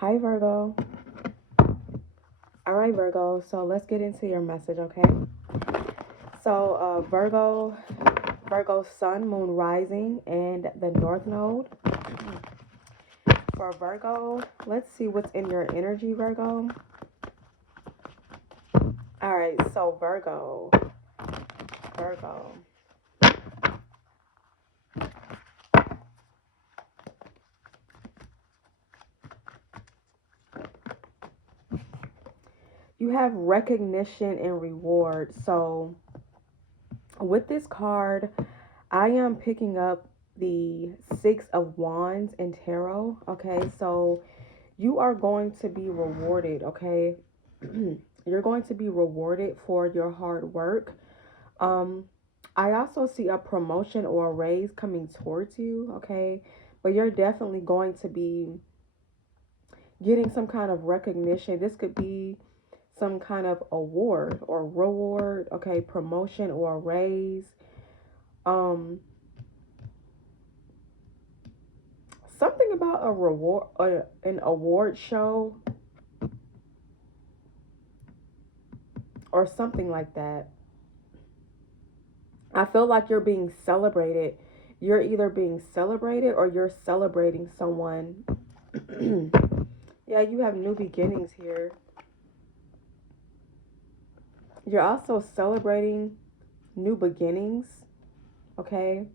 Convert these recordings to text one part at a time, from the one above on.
Hi, Virgo. All right, Virgo. So let's get into your message, okay? So, Virgo, Sun, Moon, Rising, and the North Node. For Virgo, let's see what's in your energy, Virgo. All right, so Virgo. You have recognition and reward. So, with this card, I am picking up the Six of Wands in Tarot, okay? So, you are going to be rewarded, okay? You're going to be rewarded for your hard work. Um, I also see a promotion or a raise coming towards you, okay? But you're definitely going to be getting some kind of recognition. This could be some kind of award or reward, okay? Promotion or a raise. Um, Something about a reward, an award show or something like that. I feel like you're being celebrated. You're either being celebrated or you're celebrating someone. Yeah, you have new beginnings here. You're also celebrating new beginnings, okay?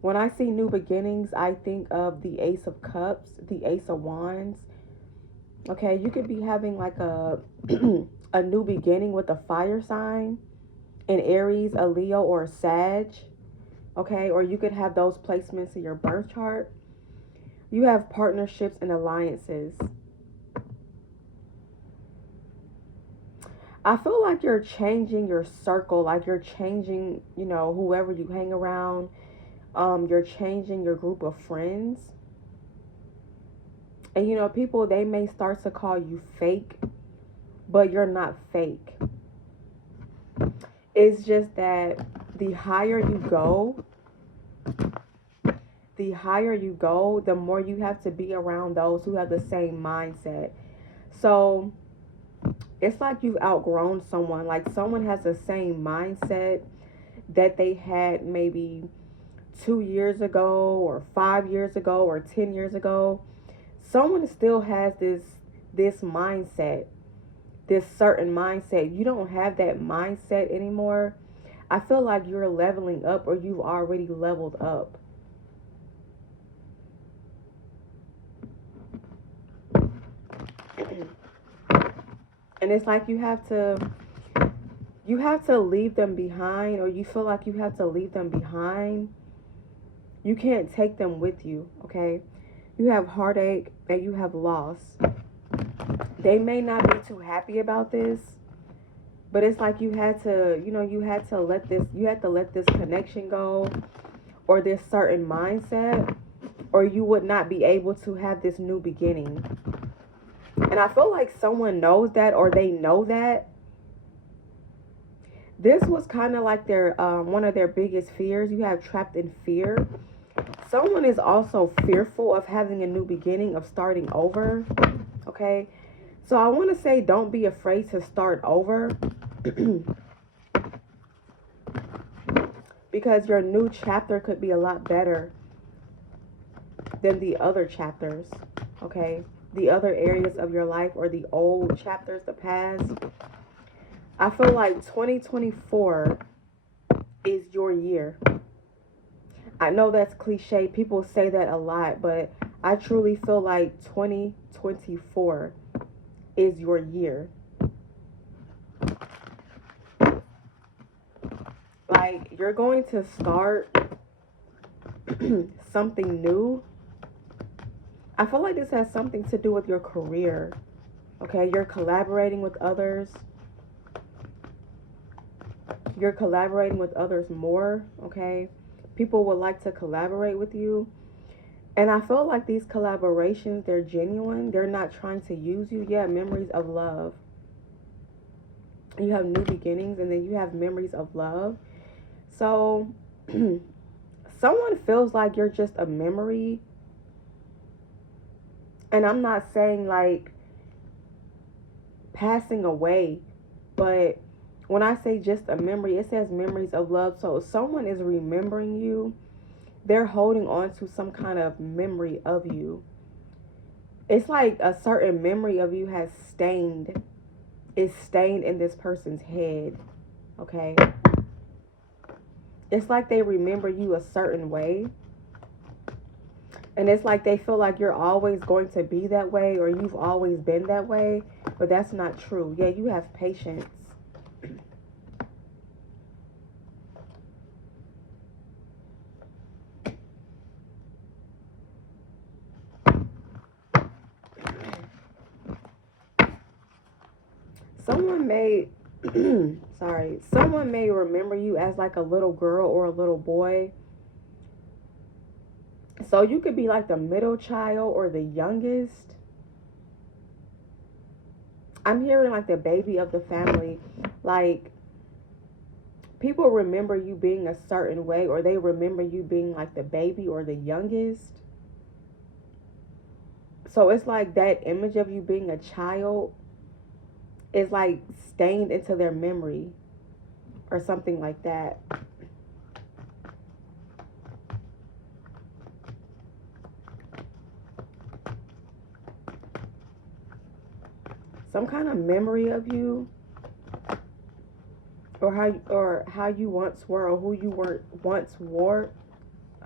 When I see new beginnings, I think of the Ace of Cups, the Ace of Wands. Okay, you could be having like a a new beginning with a fire sign, an Aries, a Leo, or a Sag. Okay, or you could have those placements in your birth chart. You have partnerships and alliances. I feel like you're changing your circle, like you're changing, whoever you hang around. You're changing your group of friends. And people, they may start to call you fake, but you're not fake. It's just that the higher you go, the more you have to be around those who have the same mindset. So it's like you've outgrown someone. Like someone has the same mindset that they had maybe 2 years ago or 5 years ago or 10 years ago. Someone still has this mindset, this certain mindset. You don't have that mindset anymore. I feel like you're leveling up or you've already leveled up. And it's like you have to leave them behind, or you feel like you have to leave them behind. You can't take them with you, okay? You have heartache and you have loss. They may not be too happy about this, but it's like you had to let this connection go, or this certain mindset, or you would not be able to have this new beginning. And I feel like someone knows that, or they know that. This was kind of like their one of their biggest fears. You have trapped in fear. Someone is also fearful of having a new beginning, of starting over. Okay, so I want to say, don't be afraid to start over. Because your new chapter could be a lot better than the other chapters. Okay, the other areas of your life, or the old chapters, the past. I feel like 2024 is your year. I know that's cliche. People say that a lot, but I truly feel like 2024 is your year. Like, you're going to start something new. I feel like this has something to do with your career. Okay, you're collaborating with others. You're collaborating with others more, okay? People would like to collaborate with you. And I feel like these collaborations, they're genuine. They're not trying to use you. Yeah, memories of love. You have new beginnings, and then you have memories of love. So someone feels like you're just a memory And I'm not saying like passing away, but when I say just a memory, it says memories of love. So if someone is remembering you, they're holding on to some kind of memory of you. It's like a certain memory of you has stained, is stained in this person's head. Okay. It's like they remember you a certain way. And it's like they feel like you're always going to be that way or you've always been that way. But that's not true. Yeah, you have patience. Someone may, someone may remember you as like a little girl or a little boy. So you could be like the middle child or the youngest. I'm hearing like the baby of the family. Like people remember you being a certain way or they remember you being like the baby or the youngest. So it's like that image of you being a child is like stained into their memory or something like that. Some kind of memory of you or how you once were or who you were once were.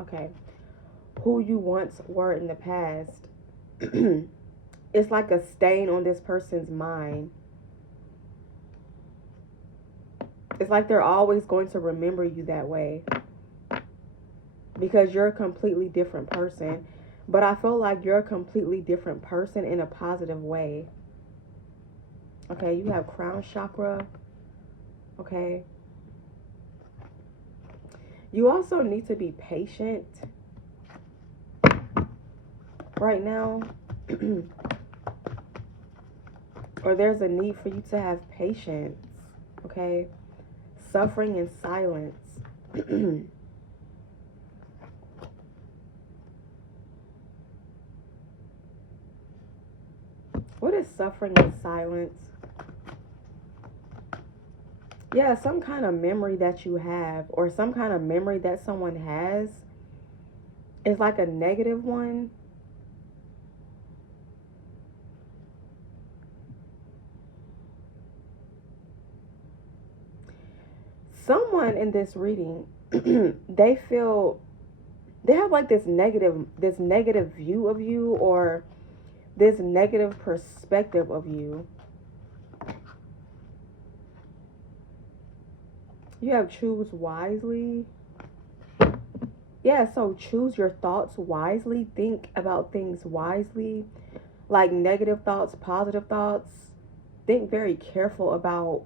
Okay. Who you once were in the past. It's like a stain on this person's mind. It's like they're always going to remember you that way because you're a completely different person. But I feel like you're a completely different person in a positive way. Okay, you have crown chakra. Okay. You also need to be patient right now. Or there's a need for you to have patience. Okay. Suffering in silence. What is suffering in silence? Yeah, some kind of memory that you have or some kind of memory that someone has is like a negative one. Someone in this reading, they feel they have like this negative view of you or this negative perspective of you. You have choose wisely. Yeah, so choose your thoughts wisely. Think about things wisely. Like negative thoughts, positive thoughts. Think very careful about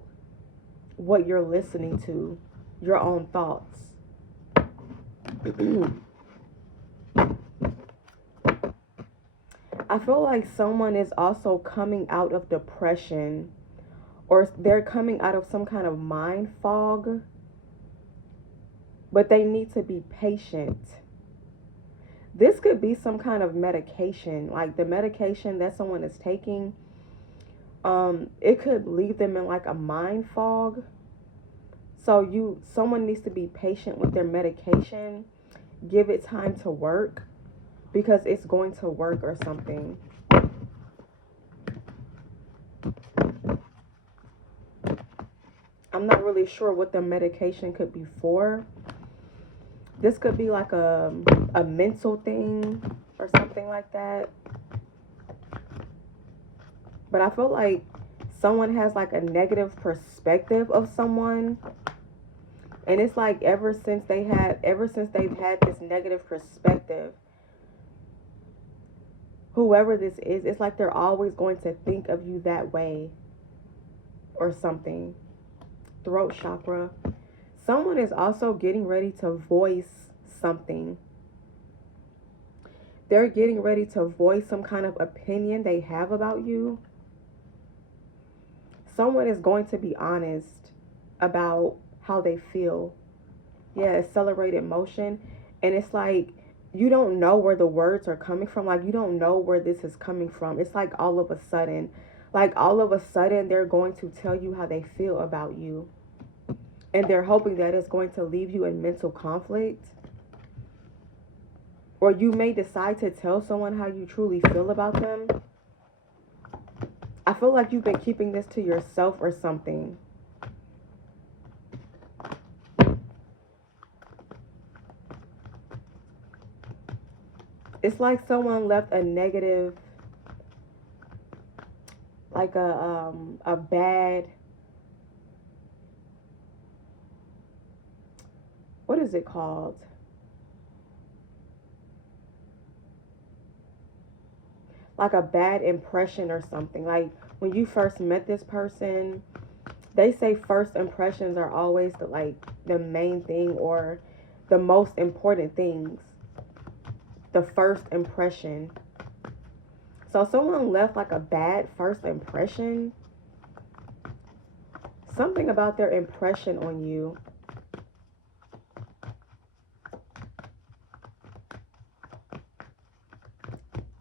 what you're listening to, your own thoughts. I feel like someone is also coming out of depression or they're coming out of some kind of mind fog, but they need to be patient. This could be some kind of medication, like the medication that someone is taking. It could leave them in like a mind fog. So someone needs to be patient with their medication. Give it time to work because it's going to work or something. I'm not really sure what the medication could be for. This could be like a mental thing or something like that. But I feel like someone has like a negative perspective of someone. And it's like ever since they've had this negative perspective, whoever this is, it's like they're always going to think of you that way or something. Throat chakra. Someone is also getting ready to voice something. They're getting ready to voice some kind of opinion they have about you. Someone is going to be honest about how they feel. Yeah, accelerated motion. And it's like you don't know where the words are coming from. Like, you don't know where this is coming from. It's like all of a sudden, they're going to tell you how they feel about you. And they're hoping that it's going to leave you in mental conflict. Or you may decide to tell someone how you truly feel about them. I feel like you've been keeping this to yourself or something. It's like someone left a negative, like a bad, what is it called? Like a bad impression or something. Like when you first met this person, they say first impressions are always the main thing or the most important things. The first impression. So someone left like a bad first impression. Something about their impression on you.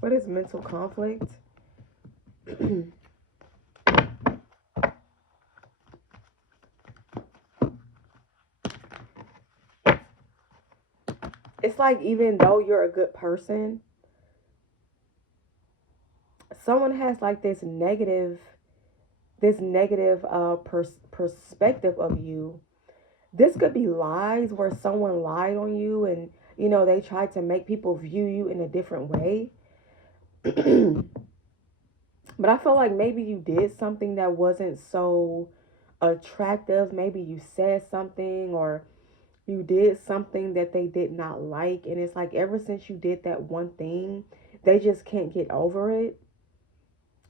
What is mental conflict? It's like even though you're a good person, someone has like this negative perspective of you. This could be lies where someone lied on you and they tried to make people view you in a different way. But I feel like maybe you did something that wasn't so attractive. Maybe you said something or you did something that they did not like. And it's like ever since you did that one thing, they just can't get over it.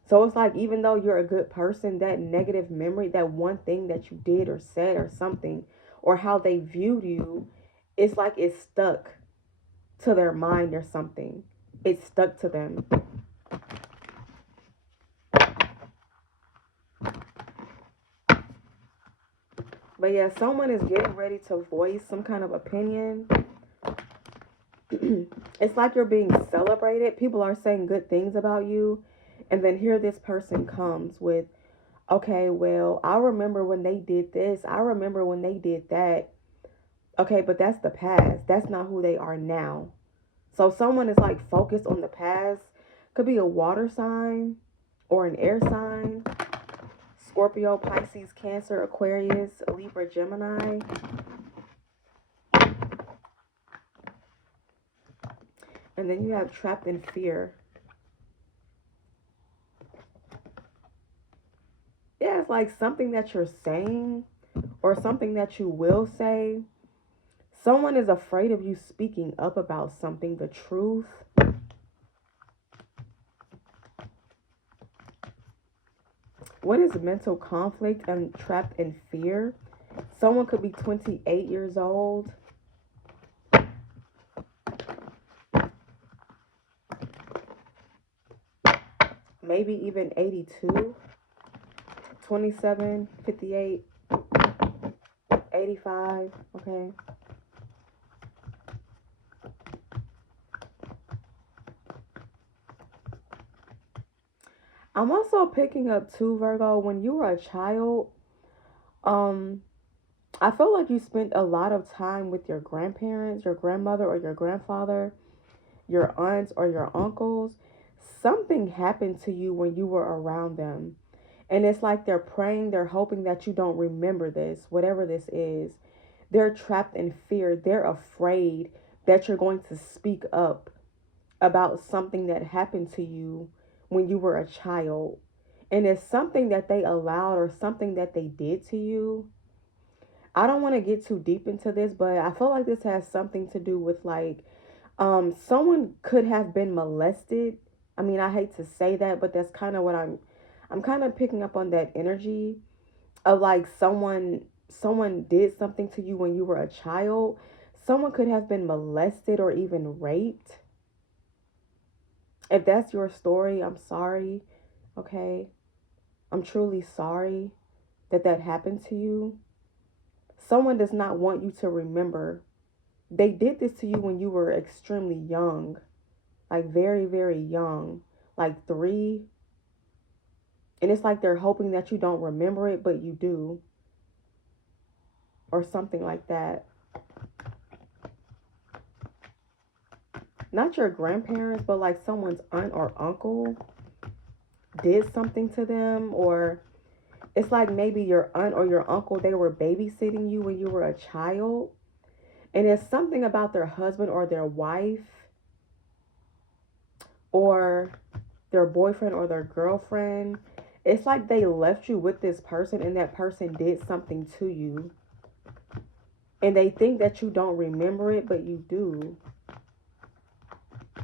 So it's like even though you're a good person, that negative memory, that one thing that you did or said or something, or how they viewed you, it's like it's stuck to their mind or something. It's stuck to them. But yeah, someone is getting ready to voice some kind of opinion. It's like you're being celebrated. People are saying good things about you. And then here this person comes with, okay, well, I remember when they did this. I remember when they did that. Okay, but that's the past. That's not who they are now. So someone is like focused on the past. Could be a water sign or an air sign. Scorpio, Pisces, Cancer, Aquarius, Libra, Gemini. And then you have trapped in fear. Yeah, it's like something that you're saying or something that you will say. Someone is afraid of you speaking up about something, the truth. What is mental conflict and trapped in fear? Someone could be 28 years old. Maybe even 82. 27, 58, 85. Okay. I'm also picking up too, Virgo, when you were a child, um, I feel like you spent a lot of time with your grandparents, your grandmother or your grandfather, your aunts or your uncles. Something happened to you when you were around them. And it's like they're praying, they're hoping that you don't remember this, whatever this is. They're trapped in fear. They're afraid that you're going to speak up about something that happened to you when you were a child. And it's something that they allowed or something that they did to you. I don't want to get too deep into this, but I feel like this has something to do with like someone could have been molested. I mean, I hate to say that, but that's kind of what I'm kind of picking up on that energy of like someone did something to you when you were a child. Someone could have been molested or even raped. If that's your story, I'm sorry. Okay? I'm truly sorry that that happened to you. Someone does not want you to remember They did this to you when you were extremely young, like very, very young, like 3. And it's like they're hoping that you don't remember it, but you do, or something like that. Not your grandparents, but like someone's aunt or uncle did something to them, or it's like maybe your aunt or your uncle, they were babysitting you when you were a child, and it's something about their husband or their wife or their boyfriend or their girlfriend. It's like they left you with this person and that person did something to you. And they think that you don't remember it, but you do.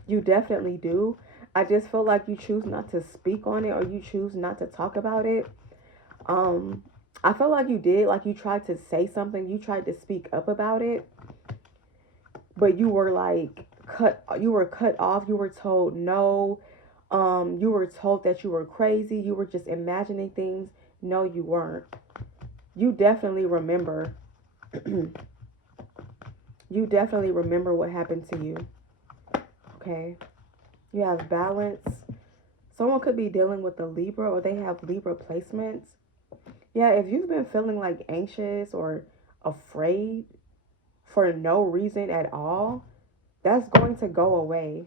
You definitely do. I just feel like you choose not to speak on it, or you choose not to talk about it. Um, I feel like you did, like you tried to say something, you tried to speak up about it, but you were like you were cut off, you were told no, you were told that you were crazy, you were just imagining things. No, you weren't. You definitely remember. You definitely remember what happened to you. Okay. You have balance. Someone could be dealing with a Libra, or they have Libra placements. Yeah, if you've been feeling like anxious or afraid for no reason at all, that's going to go away.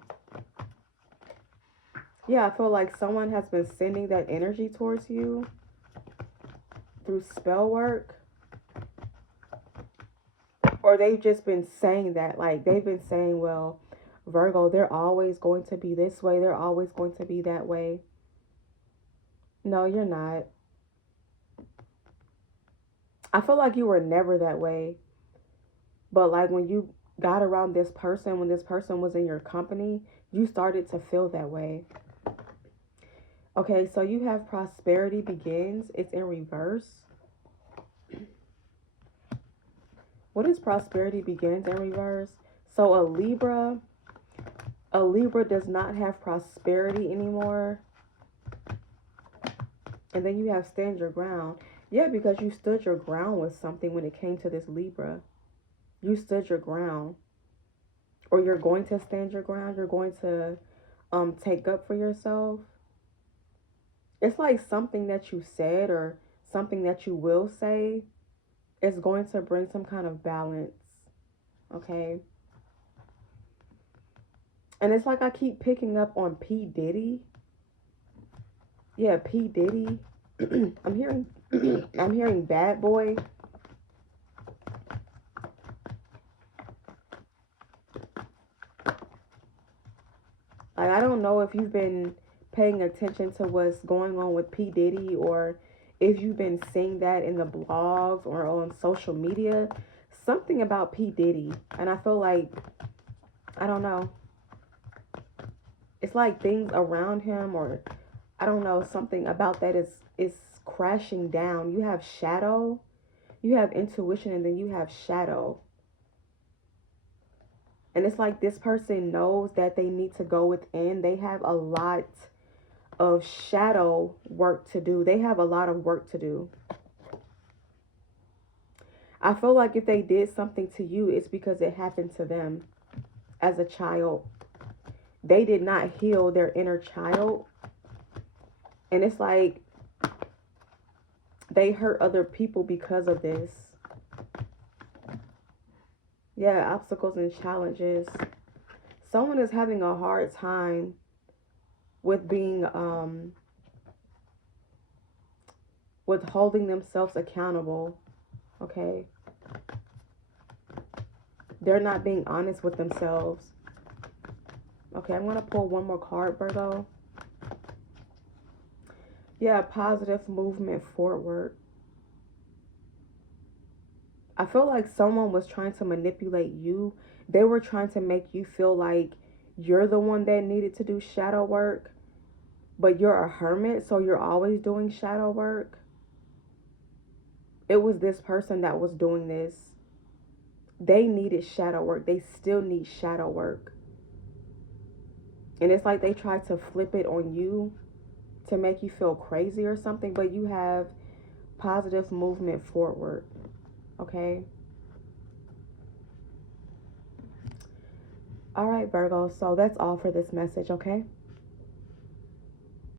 Yeah, I feel like someone has been sending that energy towards you through spell work, or they've just been saying that. Like, they've been saying, well, Virgo, they're always going to be this way, they're always going to be that way. No, you're not. I feel like you were never that way. But like when you got around this person, when this person was in your company, you started to feel that way. Okay, so you have prosperity begins. It's in reverse. What is prosperity begins in reverse? So a Libra does not have prosperity anymore. And then you have stand your ground. Yeah, because you stood your ground with something when it came to this Libra. You stood your ground. Or you're going to stand your ground. You're going to take up for yourself. It's like something that you said or something that you will say is going to bring some kind of balance. Okay. And it's like I keep picking up on P. Diddy. Yeah, P. Diddy. I'm hearing I'm hearing bad boy. Like, I don't know if you've been paying attention to what's going on with P. Diddy, or if you've been seeing that in the blogs or on social media. Something about P. Diddy. And I feel like, I don't know. It's like things around him, or I don't know, something about that is crashing down. You have shadow, you have intuition, and then you have shadow. And it's like this person knows that they need to go within. They have a lot of shadow work to do. They have a lot of work to do. I feel like if they did something to you, it's because it happened to them as a child. They did not heal their inner child. And it's like they hurt other people because of this. Yeah, obstacles and challenges. Someone is having a hard time with being with holding themselves accountable. Okay. They're not being honest with themselves. Okay, I'm going to pull one more card, Virgo. Yeah, positive movement forward. I feel like someone was trying to manipulate you. They were trying to make you feel like you're the one that needed to do shadow work, but you're a hermit, so you're always doing shadow work. It was this person that was doing this. They needed shadow work. They still need shadow work. And it's like they tried to flip it on you to make you feel crazy or something, but you have positive movement forward. Okay? All right, Virgo. So that's all for this message, okay?